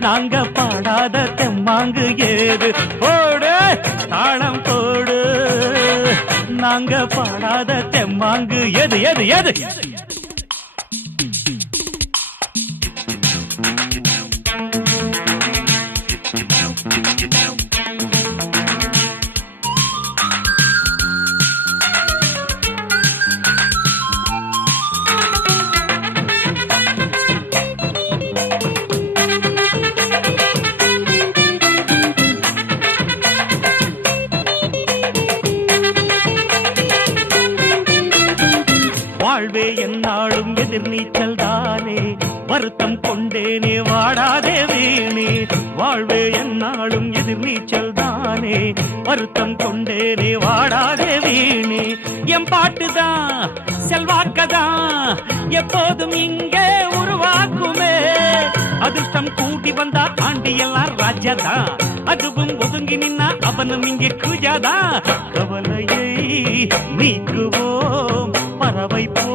நாங்க பாடாத தெம்மாங்கு ஏது போடு தாளம் போடு நாங்க பாடாத தெம்மாங்கு எது எது எது வாழ்வே என்னாலும் எதிர்நீச்சல் தானே வருத்தம் கொண்டேனே வாடாதே வீணே வாழ்வே என்னாலும் எதிர்நீச்சல் தானே வருத்தம் கொண்டேனே வாடாதே வீணே என் பாட்டுதான் செல்வாக்கதான் எப்போதும் இங்கே உருவாக்குமே அதிர்ஷ்டம் கூட்டி வந்தா ஆண்டி எல்லாம் ராஜாதான் அதுவும் ஒதுங்கி நின்னா அவனும் இங்கே குஜாதான் கவலையை நீக்குவோம் பறவை போ